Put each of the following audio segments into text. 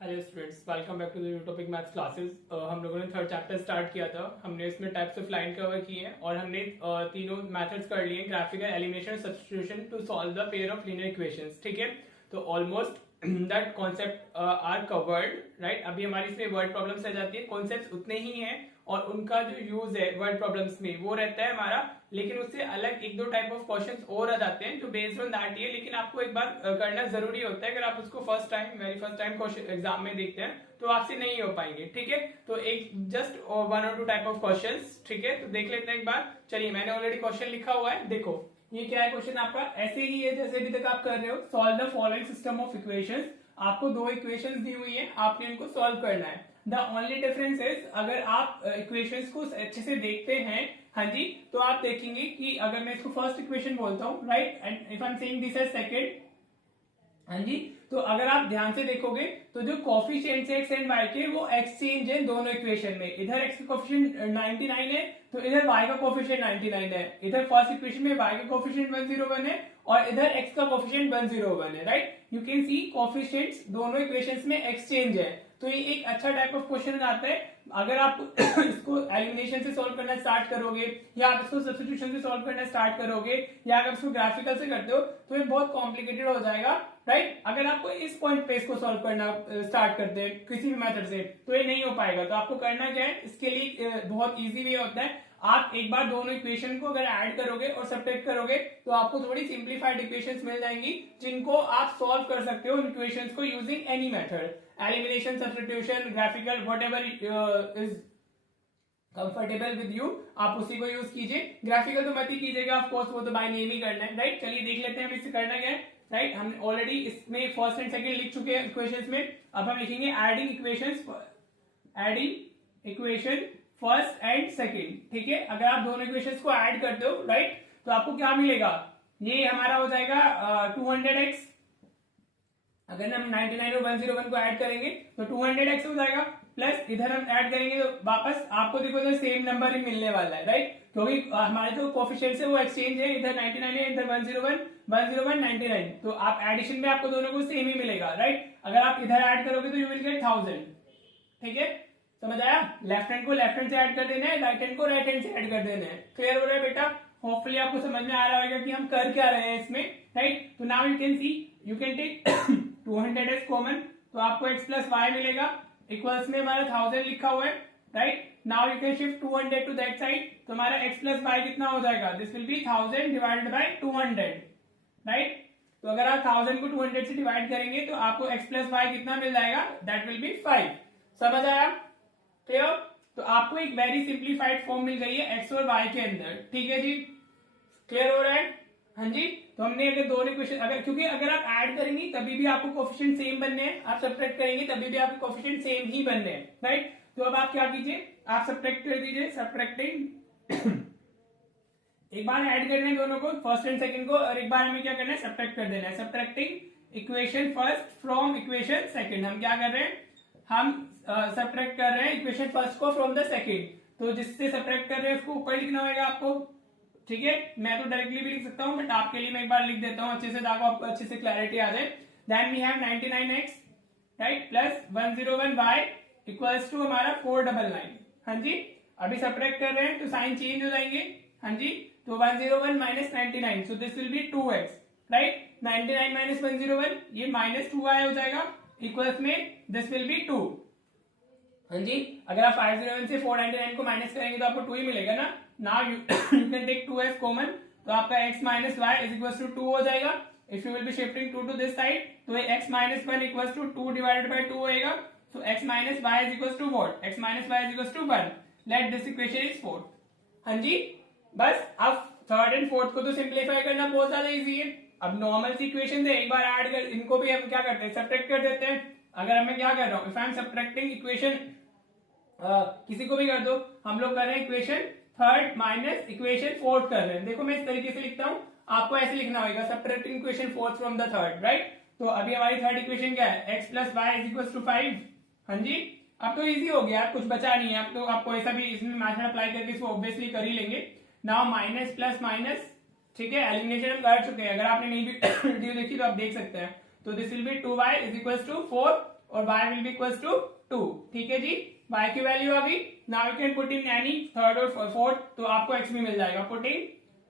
Hello students, welcome back to the new topic maths classes. हम लोगों ने third chapter start किया था। हमने इसमें टाइप्स ऑफ लाइन कवर किए हैं और हमने तीनों मेथड्स कर लिए हैं, graphical, elimination, substitution to solve the pair of linear equations. ठीक है, तो almost that concept are covered right. अभी हमारी इसमें वर्ड प्रॉब्लम्स रह जाती है, कॉन्सेप्ट्स उतने ही हैं और उनका जो यूज है वर्ड प्रॉब्लम्स में वो रहता है हमारा, लेकिन उससे अलग एक दो टाइप ऑफ क्वेश्चंस और आ जाते हैं जो बेस्ड ऑन दैट ही है। लेकिन आपको एक बार करना जरूरी होता है, अगर आप उसको very first time question exam में देखते हैं तो आपसे नहीं हो पाएंगे। ठीक है, तो एक जस्ट वन और टू टाइप ऑफ क्वेश्चंस। ठीक है, तो देख लेते हैं एक बार। चलिए, मैंने ऑलरेडी क्वेश्चन लिखा हुआ है, देखो ये क्या है क्वेश्चन आपका। ऐसे ही है जैसे अभी तक आप कर रहे हो, solve the following system of equations. आपको दो इक्वेशंस दी हुई है, आपने उनको सॉल्व करना है। द ओनली डिफरेंस इज, अगर आप इक्वेशंस को अच्छे से देखते हैं, हाँ जी, तो आप देखेंगे कि अगर मैं इसको फर्स्ट इक्वेशन बोलता हूं right, and if I am saying this as second, हाँ जी, तो अगर आप ध्यान से देखोगे तो जो कोफिशिएंट्स है एक्स एंड वाई के, वो एक्सचेंज है दोनों इक्वेशन में। इधर एक्स का कोफिशिएंट 99 है तो इधर वाई का कोफिशिएंट 99 है। इधर फर्स्ट इक्वेशन में वाई का कोफिशिएंट 101 है और इधर एक्स का कोफिशिएंट 101 है right. You can C coefficients दोनों इक्वेशंस में एक्सचेंज है, तो ये एक अच्छा टाइप ऑफ क्वेश्चन आता है। अगर आप इसको एलिमिनेशन से सॉल्व करना स्टार्ट करोगे या आप इसको सब्स्टिट्यूशन से सॉल्व करना स्टार्ट करोगे या अगर इसको ग्राफिकल से करते हो तो ये बहुत कॉम्प्लिकेटेड हो जाएगा राइट। अगर आपको इस पॉइंट पे इसको सॉल्व करना स्टार्ट करते हैं किसी भी मेथड से तो ये नहीं हो पाएगा। तो आपको करना क्या है, इसके लिए बहुत इजी वे होता है। आप एक बार दोनों इक्वेशन को अगर ऐड करोगे और सब्ट्रैक्ट करोगे तो आपको थोड़ी सिंप्लीफाइड इक्वेशंस मिल जाएंगी जिनको आप सॉल्व कर सकते हो उन इक्वेशंस को using any method, elimination, substitution, graphical, whatever is comfortable with you, आप उसी को यूज कीजिए। ग्राफिकल तो मत ही कीजिएगा, ऑफ कोर्स वो तो बाय नेम ही करना है राइट। चलिए देख लेते हैं हम इससे करना क्या है राइट। हम ऑलरेडी इसमें फर्स्ट एंड सेकंड लिख चुके हैं इक्वेशंस में। अब हम लिखेंगे adding equation first and second. ठीक है, अगर आप दोनों इक्वेशंस को ऐड करते हो राइट तो आपको क्या मिलेगा, ये हमारा हो जाएगा 200x। अगर हम 99 और 101 को ऐड करेंगे तो 200x हो जाएगा, प्लस इधर हम ऐड करेंगे तो वापस आपको देखो तो सेम नंबर ही मिलने वाला है राइट, क्योंकि हमारे जो कोफिशिएंट्स है वो एक्सचेंज है, इधर 99 है, इधर 101, 101, 99। तो आप एडिशन में आपको दोनों को सेम ही मिलेगा राइट। अगर आप इधर ऐड करोगे तो यू विल गेट 1000। ठीक है, समझ आया। लेफ्ट हैंड को लेफ्ट हैंड से ऐड कर देना है, राइट हैंड को राइट हैंड से ऐड कर देना है। क्लियर हो रहा है बेटा? होपफुली आपको समझ में आ रहा होगा कि हम कर क्या रहे हैं इसमें राइट। तो now you can see, you can take 200 as common, तो आपको x प्लस वाई मिलेगा। इक्वल्स में हमारा 1000 लिखा हुआ है right. Now you can shift 200 to that side, तो हमारा x प्लस वाई कितना हो जाएगा, this will be 1000 divided by 200 right. तो अगर आप 1000 को 200 से डिवाइड करेंगे तो आपको x प्लस वाई कितना मिल जाएगा, दैट विल बी 5। समझ आया? क्लियर? तो आपको एक वेरी सिंप्लीफाइड फॉर्म मिल गई है x और y के अंदर। ठीक है जी, क्लियर हो रहा है? हाँ जी। तो हमने अगर दोनों इक्वेशन, अगर क्योंकि अगर आप ऐड करेंगे तभी भी आपको कोफिशिएंट सेम बनने हैं, आप सब्ट्रैक्ट करेंगे तभी भी आपको कोफिशिएंट सेम ही बनने हैं राइट। तो अब आप क्या कीजिए, आप सब्ट्रैक्ट कर दीजिए, सब्ट्रैक्टिंग एक बार ऐड करना है दोनों को, फर्स्ट एंड सेकंड को, और एक बार हमें क्या करना है, सब्ट्रैक्ट कर देना है। Subtracting equation first from equation second. हम क्या कर रहे हैं, हम सब्ट्रैक्ट कर रहे हैं इक्वेशन फर्स्ट को फ्रॉम द सेकंड। तो जिससे सब्ट्रैक्ट कर रहे हैं उसको ऊपर लिखना होगा आपको। ठीक है, मैं तो डायरेक्टली भी लिख सकता हूं बट आपके लिए मैं एक बार लिख देता हूं अच्छे से, ताकि आपको अच्छे से क्लैरिटी आ जाए। Then we have 99x right plus 101y equals to हमारा 499। हाँ जी, अभी सब्ट्रैक्ट कर रहे हैं तो साइन चेंज हो जाएंगे। हाँ जी, तो 101 minus 99, so this will B 2x right. 99 minus 101, ये माइनस 2y हो जाएगा, इक्वल्स में दिस विल बी 2। हाँ जी, अगर आप 501 से 499 को माइनस करेंगे तो आपको 2 ही मिलेगा ना। Now you can take 2x common, तो आपका x minus y is equal to 2 हो जाएगा। If you will be shifting 2 to this side तो x minus 1 equal to 2 divided by 2 होएगा। So x minus y is equal to what, x minus y is equal to 1। Let this equation is 4। हाँ जी, बस अब third and fourth को तो simplify करना बहुत ज्यादा इजी है। अब नॉर्मल सी इक्वेशन है, एक बार ऐड कर, इनको भी हम क्या करते हैं, सब्ट्रैक्ट कर देते हैं। अगर मैं क्या कर रहा हूं, if I M subtracting equation, किसी को भी कर दो, हम लोग कर रहे हैं equation third minus equation fourth कर रहे हैं। देखो मैं इस तरीके से लिखता हूं, आपको ऐसे लिखना होगा, subtracting equation fourth from the third right. तो अभी हमारी थर्ड इक्वेशन क्या है, x plus y is equal to 5। हाँ जी, अब तो इजी हो गया, कुछ बचा नहीं है। अब तो आपको ऐसा भी इसमें मैथड अप्लाई करके इसको ऑब्वियसली कर ही लेंगे। नाउ माइनस प्लस माइनस, ठीक है, एलिमिनेशन हम कर चुके हैं, अगर आपने नहीं भी वीडियो देखी तो आप देख सकते हैं। तो this will be 2y is equal to 4 और y will be equal to 2। ठीक है जी, y की वैल्यू आ गई। Now you can put in any third और फोर्थ, तो आपको x भी मिल जाएगा। पुटिंग,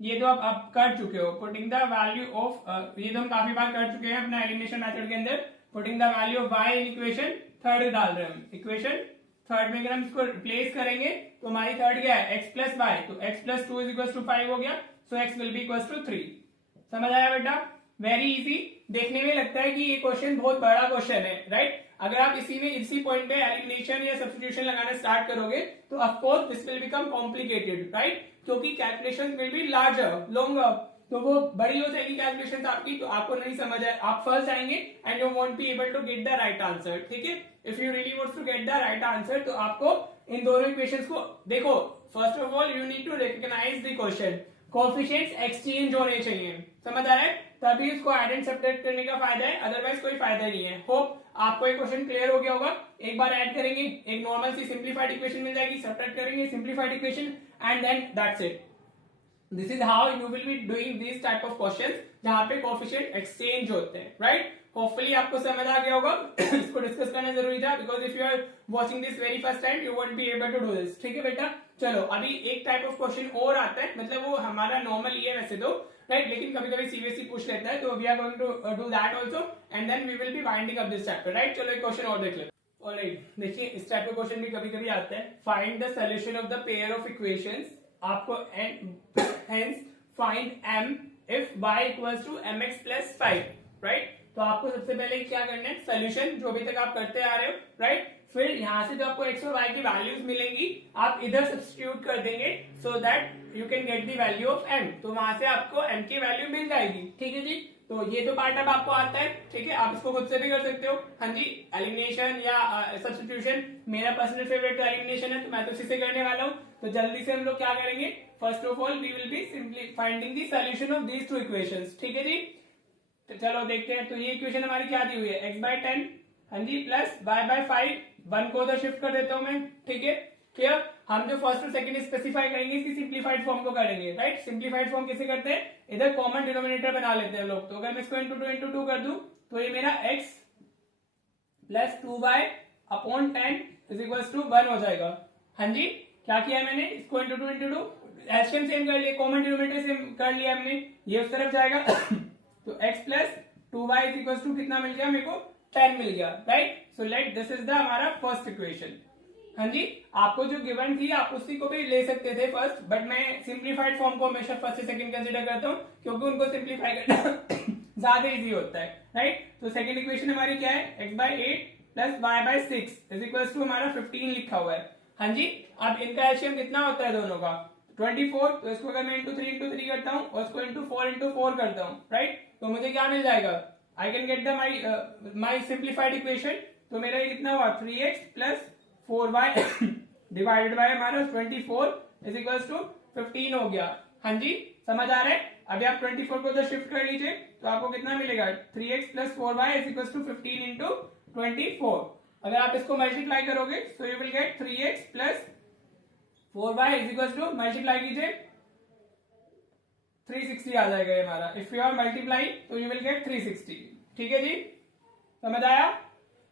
ये तो आप कर चुके हो, पुटिंग द वैल्यू ऑफ, ये तो हम काफी बार कर चुके हैं अपना एलिमिनेशन मेथड के अंदर। Putting the value of y in equation third डाल रहे हैं हम। इक्वेशन थर्ड में अगर हम इसको रिप्लेस करेंगे तो हमारी थर्ड क्या है, x प्लस वाई, तो x plus 2 is equal to 5 हो गया, so x will be equal to 3। समझ आया बेटा? Very easy. देखने में लगता है कि ये क्वेश्चन बहुत बड़ा क्वेश्चन है, राइट? अगर आप इसी पॉइंट पे एलिमिनेशन या सब्स्टिट्यूशन लगाना स्टार्ट करोगे तो of course this will become complicated, right? क्योंकि calculation will be larger, longer, तो वो बड़ी हो जाएगी कैलकुलेशन आपकी, तो आपको नहीं समझ आए, आप फंस जाएंगे and you won't be able to get the right answer. ठीक है, if you really wants to get the right answer, तो आपको इन दोनों इक्वेशंस को देखो। First of all you need to recognise the question, coefficients exchange होने चाहिए, समझ आ रहा है? तभी इसको ऐड एंड सब्ट्रैक्ट करने का फायदा है, अदरवाइज कोई फायदा नहीं है। होप आपको ये क्वेश्चन क्लियर हो गया होगा। एक बार ऐड करेंगे, एक नॉर्मल सी सिंप्लीफाइड इक्वेशन मिल जाएगी, सब्ट्रैक्ट करेंगे simplified equation, and then that's it. This is how you will be doing this type of questions जहां पे कोएफिशिएंट एक्सचेंज होते हैं, राइट? होपफुली आपको समझ आ गया होगा। इसको डिस्कस करना जरूरी था, because if you are watching this very first time you won't be able to do this. ठीक है बेटा, चलो अभी एक टाइप ऑफ क्वेश्चन और आता है, मतलब वो हमारा नॉर्मल ही है वैसे तो, राइट? लेकिन कभी कभी सीबीएसई पूछ लेता है, तो we are going to do that also, and then we will be winding up this chapter, right? चलो एक क्वेश्चन और देख लेते हैं। ऑलराइट, देखिए इस टाइप का क्वेश्चन भी कभी कभी आता है। Find the solution of the pair of equations, आपको hence find m if y equals to mx plus 5, right? तो आपको सबसे पहले क्या करना है, सोल्यूशन जो अभी तक आप करते आ रहे हो, राइट? फिर यहां से जो आपको x और y की वैल्यूज मिलेंगी आप इधर सब्स्टिट्यूट कर देंगे, so that you can get the value of m। तो वहां से आपको m की वैल्यू मिल जाएगी। ठीक है जी, तो ये तो पार्ट अब आपको आता है। ठीक है, आप इसको खुद से भी कर सकते हो। हाँ जी, एलिमिनेशन या सब्स्टिट्यूशन मेरा पर्सनल फेवरेट तो एलिमिनेशन है, तो मैं तो इसी से करने वाला हूँ। तो जल्दी से हम लोग क्या करेंगे, first of all we will be simply finding the solution of these two equations. ठीक है जी, तो चलो देखते हैं। तो ये इक्वेशन हमारी क्या दी हुई है, x/10, हाँ जी, प्लस y/5, 1 को उधर शिफ्ट कर देता हूं मैं। ठीक है, क्लियर? हम जो फर्स्ट और सेकंड स्पेसिफाई करेंगे इसकी सिंप्लीफाइड फॉर्म को करेंगे, राइट? सिंप्लीफाइड फॉर्म कैसे करते हैं, इधर कॉमन डिनोमिनेटर बना लेते हैं लोग। तो अगर मैं इसको इंटू 2 इंटू 2 कर दूं तो ये मेरा x plus 2y upon 10 is equal to 1 हो जाएगा। हाँ जी, क्या किया है मैंने, इसको इंटू 2 इंटू 2 एचएम सेम कर लिया, कॉमन डिनोमिनेटर सेम कर लिया हमने, ये उस तरफ जाएगा। तो x plus 2y is equal to कितना मिल गया मेरे को, 10 मिल गया, right? So let this is the हमारा फर्स्ट इक्वेशन। हाँ जी, आपको जो गिवन थी आप उसी को भी ले सकते थे फर्स्ट, बट मैं सिंप्लीफाइड फॉर्म को हमेशा फर्स्ट से सेकंड कंसीडर करता हूँ, क्योंकि उनको सिंप्लीफाई करना ज्यादा इजी होता है, राइट? तो सेकंड इक्वेशन हमारी क्या है, x/8 plus y/6 is equal to हमारा 15 लिखा हुआ है। हाँ जी, अब इनका एलसीएम कितना होता है दोनों का, 24। तो इसको अगर मैं इंटू 3 करता हूँ और इसको इंटू 4 करता हूँ, राइट? तो मुझे क्या मिल जाएगा, I can get the my simplified equation. तो मेरा ये कितना हुआ, 3x plus 4y divided by हमारा 24 इज इक्वल टू 15 हो गया। हाँ जी, समझ आ रहा है? अभी आप 24 को उधर शिफ्ट कर लीजिए तो आपको कितना मिलेगा, 3x plus 4y is equal to 15 into 24। अगर आप इसको मल्टीप्लाई करोगे तो you will get 3x plus 4y is equal to, multiply कीजिए 360 आ जाएगा ये हमारा। इफ यू आर मल्टीप्लाई तो यू विल गेट 360। ठीक है जी, समझ आया?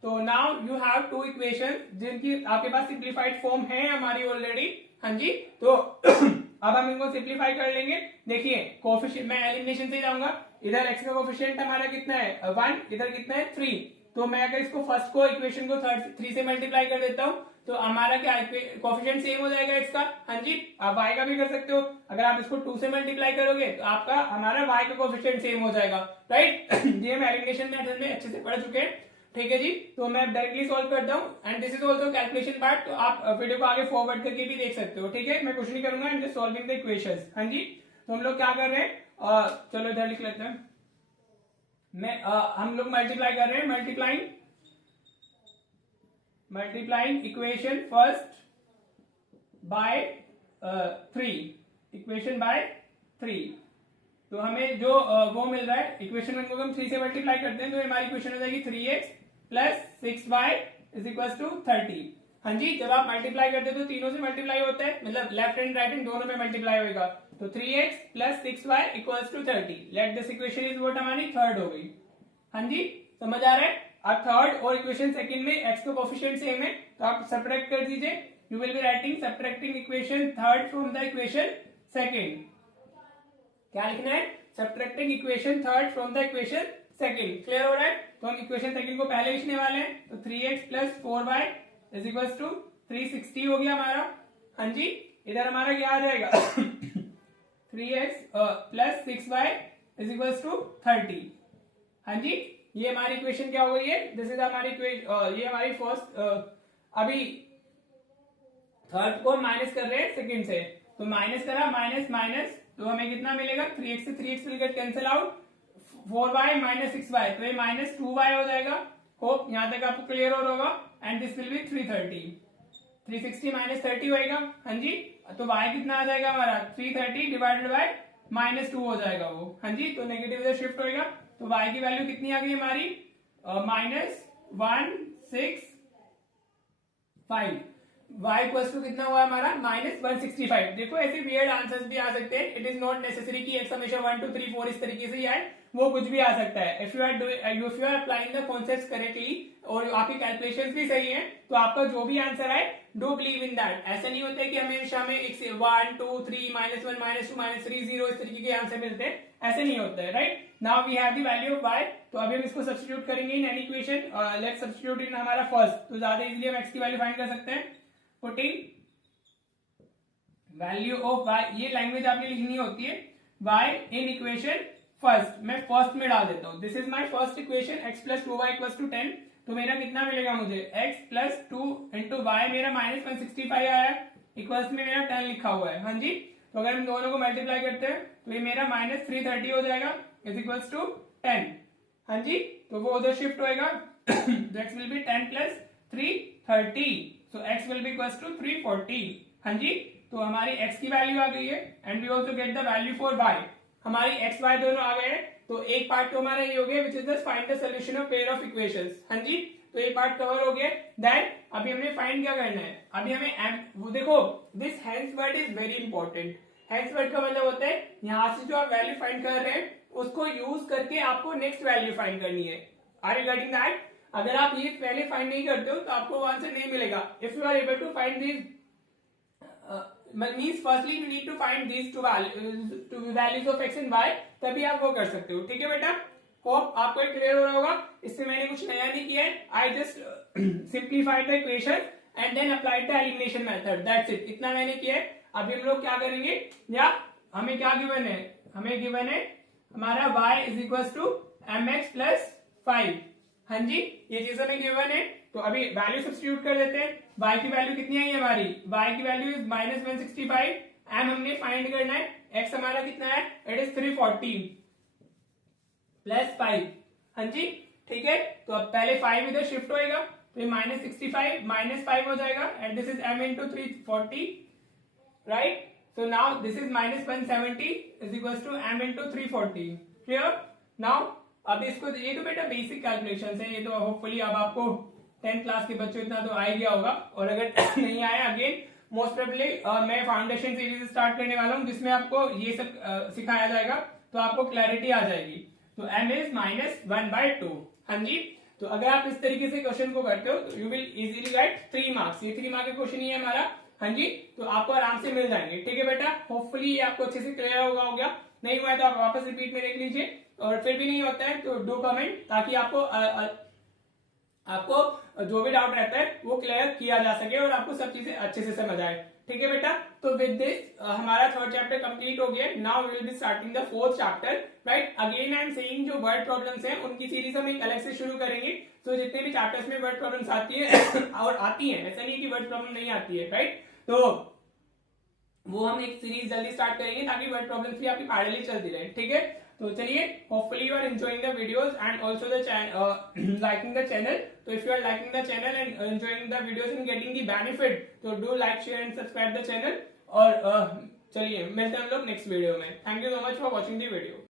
तो now you have two equation जिनकी आपके पास सिंप्लीफाइड फॉर्म है हमारी ऑलरेडी। हाँ जी, तो अब हम इनको सिंप्लीफाई कर लेंगे। देखिए कोएफिशिएंट, मैं एलिमिनेशन से जाऊंगा, इधर x का कोएफिशिएंट हमारा कितना है 1, इधर कितना है 3। तो मैं अगर इसको फर्स्ट को इक्वेशन को 3 से मल्टीप्लाई कर देता हूँ तो हमारा क्या कोएफिशिएंट सेम हो जाएगा x का। हाँ जी, आप y का भी कर सकते हो, अगर आप इसको 2 से मल्टीप्लाई करोगे तो आपका हमारा y का कोएफिशिएंट सेम हो जाएगा, राइट? ये हम एलिमिनेशन मेथड में अच्छे से पढ़ चुके हैं। ठीक है जी, तो मैं डायरेक्टली सॉल्व करता हूँ, and this is also calculation part, तो आप वीडियो को आगे फॉरवर्ड करके भी देख सकते हो। ठीक है, मैं कुछ नहीं करूंगा, I am just solving the equations. हाँ जी, तो हम लोग क्या कर रहे हैं, चलो इधर लिख लेते हैं। हम लोग मल्टीप्लाई कर रहे हैं, multiplying equation first by 3, equation by 3। तो हमें जो वो मिल रहा है, इक्वेशन को हम 3 से मल्टीप्लाई करते हैं तो हमारी इक्वेशन हो जाएगी 3x plus 6y is equal to 30। हाँ जी, जब आप मल्टीप्लाई करते हो तो तीनों से मल्टीप्लाई होता है, मतलब लेफ्ट एंड राइट हैंड दोनों में मल्टीप्लाई होगा। तो 3x plus 6y equal to 30। Let this equation is what हमारी थर्ड हो गई। हाँ जी, समझ आ रहा है? अब थर्ड और इक्वेशन सेकंड में एक्स का कोफिशिएंट सेम है, तो आप सब्ट्रैक्ट कर दीजिए. You will be writing subtracting equation third from the equation second. क्या लिखना है? Subtracting equation third from the equation second. Clear हो रहा है? तो हम इक्वेशन सेकंड को पहले लिखने वाले हैं. तो 3x plus 4y is equal to 360 हो गया हमारा. हाँ जी, इधर हमारा क्या आ जाएगा? 3x plus 6y is equal to 30. हाँ जी, ये हमारी इक्वेशन क्या हो गई है? दिस इज हमारी ये हमारी फर्स्ट. अभी थर्ड को माइनस कर रहे हैं सेकंड से, तो माइनस करा, माइनस माइनस, तो हमें कितना मिलेगा? 3x से 3x will get cancel out. 4y minus 6y, तो ये माइनस 2y हो जाएगा. होप यहां तक आपको क्लियर हो रहा होगा. And this will B 330. 360 minus 30 होएगा. हाँ जी, तो y कितना आ जाएगा हमारा? 330 डिवाइडेड बाय माइनस 2 हो जाएगा वो. हाँ जी, तो नेगेटिव इधर शिफ्ट होएगा. तो y की वैल्यू कितनी आ गई हमारी? माइनस 165. y इक्वल्स टू कितना हुआ हमारा? माइनस 165. देखो ऐसे वियर्ड आंसर्स भी आ सकते हैं. इट इज नॉट नेसेसरी कि एक्स हमेशा 1 2 3 4 इस तरीके से ही आए. वो कुछ भी आ सकता है. If you are applying the concepts correctly और आपकी कैलकुलेशंस भी सही है, तो आपका जो भी आंसर आए, डू बिलीव इन दैट. ऐसा नहीं होता है कि हमेशा हमें 1 2 3 -1 -2 -3 0 इस तरीके के आंसर मिलते हैं. ऐसे नहीं होता है. Right now we have the value of y. तो अभी हम इसको सब्स्टिट्यूट करेंगे in any equation. Let's substitute in हमारा फर्स्ट. तो ज्यादा इजीली हम x की वैल्यू फाइंड कर सकते हैं. पुटिंग वैल्यू ऑफ y, ये लैंग्वेज आपने लिखनी होती है. y इन इक्वेशन फर्स्ट, मैं फर्स्ट में डाल देता हूं. This is my first equation. x plus 2y equals to 10. तो मेरा कितना मिलेगा मुझे? x प्लस 2 इंटू वाई मेरा माइनस 165 आया है. इक्वल्स में मेरा 10 लिखा हुआ है. हाँ जी, तो अगर हम दोनों को मल्टीप्लाई करते हैं तो ये मेरा माइनस 330 हो जाएगा इज इक्वल्स टू 10. हाँ जी, तो वो उधर शिफ्ट होएगा. तो x will be 10 plus 330. So x will be equals to 340. हाँ जी, तो हमारी x की वैल्यू आ गई है. And we also get the value for y. हमारी x y दोनों आ गए हैं. तो एक पार्ट तो हमारा ये हो गया, which is the find the solution of pair of equations. हाँ जी, तो ये पार्ट कवर हो गया. देन अभी हमने फाइंड क्या करना है? अभी हमें वो देखो, this hence word is very important. Hence word का मतलब होता है यहां से जो आप वैल्यू फाइंड कर रहे हैं उसको यूज करके आपको नेक्स्ट वैल्यू फाइंड करनी है. Are you getting that? अगर आप ये पहले फाइंड नहीं करते हो तो आपको आंसर नहीं मिलेगा. If you are able to find this means firstly you need to find these two values of x and y, तभी आप वो कर सकते हो. ठीक है बेटा, होप आपको क्लियर हो रहा होगा. इससे मैंने कुछ नया नहीं किया है. I just simplified the equation and then applied the elimination method. That's it. इतना मैंने किया है. अभी हम लोग क्या करेंगे? या हमें क्या गिवन है? हमें गिवन है हमारा y is equal to mx plus 5. हाँ जी, ये चीज हमें गिवन है. तो अभी वैल्यू सब्स्टिट्यूट कर देते हैं. y की वैल्यू कितनी आई है हमारी? y की वैल्यू इज माइनस 165. m हमने फाइंड करना है. x हमारा कितना है? It is 340 plus 5. हाँ जी, ठीक है. तो अब पहले 5 इधर शिफ्ट होएगा, तो ये माइनस 65 माइनस 5 हो जाएगा. And this is m into 340. Right, so now this is minus 170 is equal to m into 340. Clear? Now अब इसको, ये तो बेटा बेसिक कैलकुलेशन है. ये तो होपफुली अब आपको 10th क्लास के बच्चों इतना तो आ ही गया होगा. और अगर नहीं आया, अगेन मोस्ट प्रोबेबली मैं फाउंडेशन सीरीज स्टार्ट करने वाला हूं जिसमें आपको ये सब सिखाया जाएगा, तो आपको क्लैरिटी आ जाएगी. तो m इज माइनस 1/2. हाँ जी, तो अगर आप इस तरीके से क्वेश्चन को करते हो तो you will easily get 3 marks. ये 3 मार्क का क्वेश्चन ही है हमारा. हाँ जी, तो आपको आराम से मिल जाएंगे. ठीक है बेटा, होपफुली ये आपको अच्छे से क्लियर हो गया. नहीं हुआ है तो आप वापस रिपीट में देख लीजिए. और फिर भी नहीं होता है तो डू कमेंट, ताकि आपको जो भी डाउट रहता है वो क्लियर किया जा सके और आपको सब चीजें अच्छे से समझ आए. ठीक है बेटा, तो विद दिस हमारा थर्ड चैप्टर कंप्लीट हो गया. Now we will be starting the fourth chapter. Right, again I am saying जो वर्ड प्रॉब्लम्स हैं उनकी सीरीज हम एक अलग से शुरू करेंगे. तो जितने भी चैप्टर्स में वर्ड प्रॉब्लम्स आती है और आती है, ऐसा नहीं कि वर्ड प्रॉब्लम नहीं आती है. राइट, तो वो हम एक सीरीज जल्दी स्टार्ट करेंगे ताकि वर्ड प्रॉब्लम्स भी आपकी पैरेलली चलती रहे. ठीक है, तो चलिए, hopefully you are enjoying the videos and also the liking the channel. तो if you are liking the channel and enjoying the videos and getting the benefit, तो do like, share and subscribe the channel. और चलिए मिलते हैं हम लोग next video में. Thank you so much for watching the video.